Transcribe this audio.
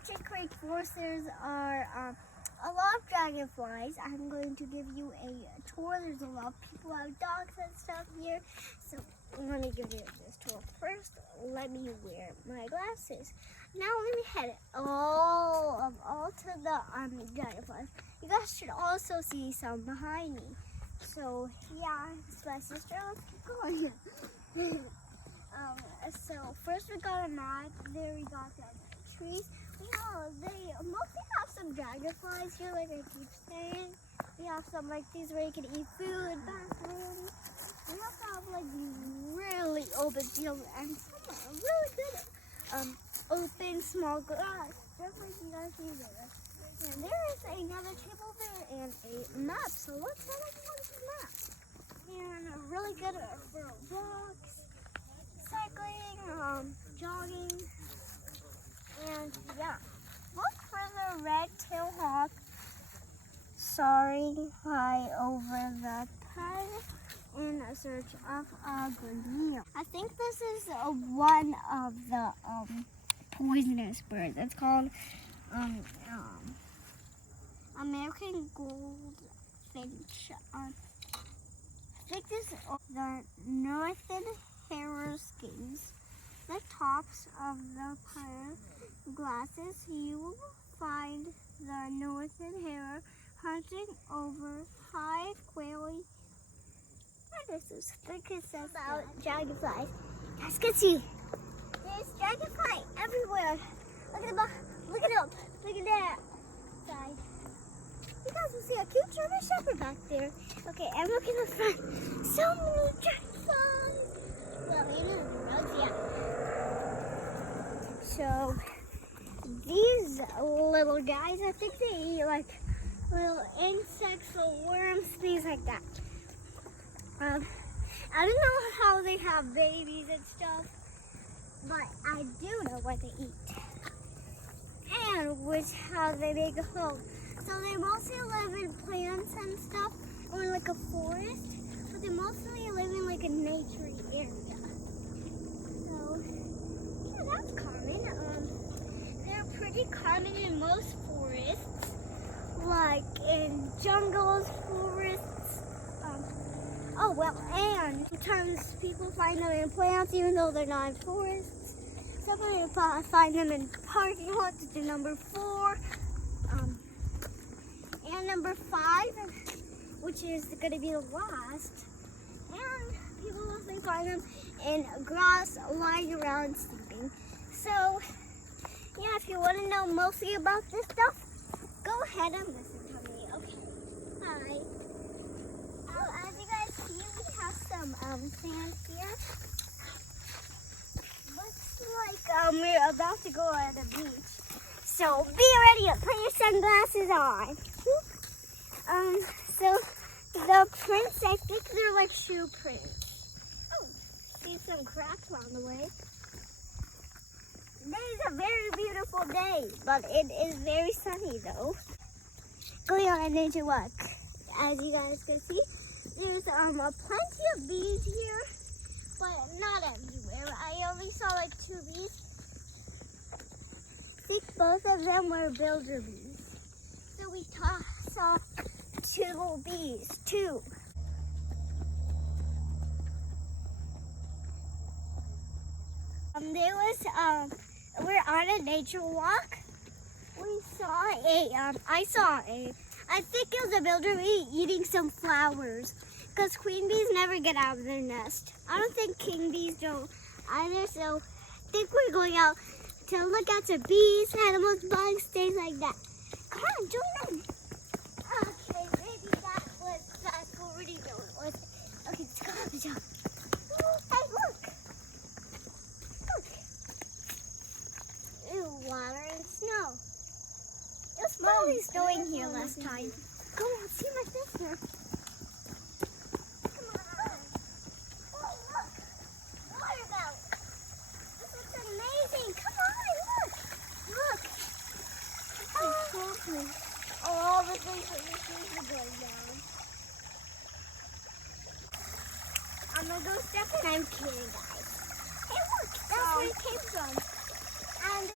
Orchard Creek Forest, there are a lot of dragonflies. I'm going to give you a tour. There's a lot of people have dogs and stuff here. So I'm going to give you this tour. First, let me wear my glasses. Now let me head all to the dragonflies. You guys should also see some behind me. So yeah, it's my sister. Let's keep going. So first we got a map. There we got the trees. They mostly have some dragonflies here, like I keep saying. We have some like these where you can eat food, bathrooms. We also have like these really open fields and some really good open small grass, just like you guys see there. And there is another table there and a map. So let's head up on the map. And really good for walks, cycling, jogging, and yeah. Look for the red-tailed hawk soaring high over the pine in search of a good meal. I think this is one of the poisonous birds. It's called American goldfinch. I think this is the northern hair skins. The tops of the pine glasses, you will find the northern hare hunting over high quaily. This is about dragonflies. Guys can see there's dragonfly everywhere. Look at the look it up. Look at that side. You guys will see a cute German shepherd back there. Okay, and look in the front. So many dragonflies. Well, in the roads, yeah. So these little guys, I think they eat like little insects or worms, things like that. I don't know how they have babies and stuff, but I do know what they eat and how they make a home. So they mostly live in plants and stuff, or in like a forest, but they mostly live in like a nature area. So yeah, that's common. They're pretty common in most forests, like in jungles, forests. Oh well, and sometimes people find them in plants even though they're not in forests. Sometimes you find them in parking lots. It's number 4. And number 5, which is going to be the last. And people mostly find them in grass lying around sleeping. So yeah, if you want to know mostly about this stuff, go ahead and listen to me. Okay, bye. As you guys see, we have some sand here. Looks like we're about to go at a beach. So be ready to put your sunglasses on. So the prints, I think they're like shoe prints. Oh, see some cracks along the way. Today's a very beautiful day, but it is very sunny though. Going on a nature walk. As you guys can see, there's plenty of bees here, but not everywhere. I only saw like 2 bees. I think both of them were builder bees. So we saw 2 bees, 2. There was we're on a nature walk. We saw I think it was a builder bee eating some flowers, because queen bees never get out of their nest. I don't think king bees don't either, so I think we're going out to look at some bees, animals, bugs, things like that. Come on, join in. Okay, maybe that was fast forwarding. No, it wasn't. Okay, let's go up the jump. Hey, look. Ooh, water and snow. It was probably snowing here last time. Come on, see my sister. Come on. Oh, look. Watermelon. This looks amazing. Come on, look. Look. All the things that you see are going down. I'm going to go step in. I'm kidding, guys. Hey, look. That's where it came from.